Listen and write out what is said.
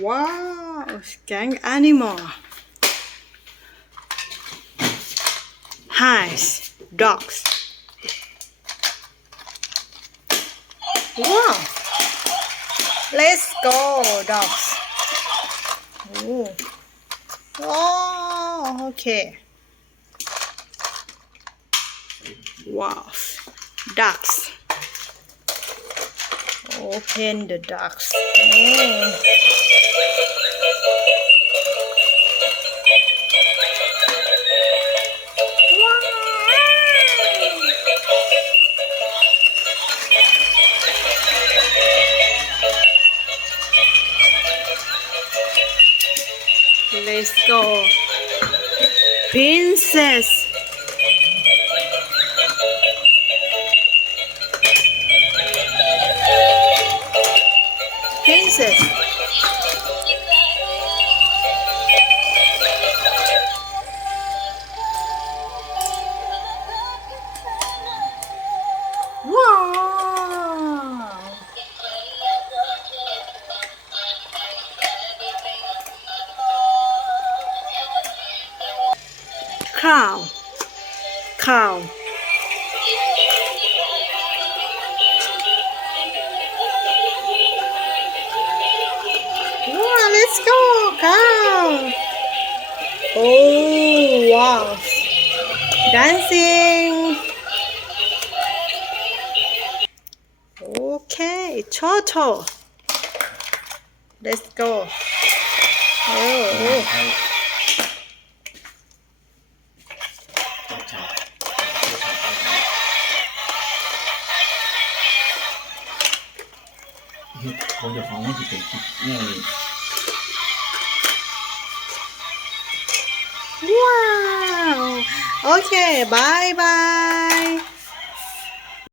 Wow, skunk animal. Hives, dogs. Wow. Let's go, dogs. Oh, oh, okay. Wow, ducks. Open the ducks. Oh. Let's go. Princess. Princess. Wow. Cow. Cow. Wow, let's go, cow. Oh, wow. Dancing. Okay, turtle. Let's go. Oh. เขาจะฟ้องว่าจะเป็นแน่เลย Wow. Okay, bye bye.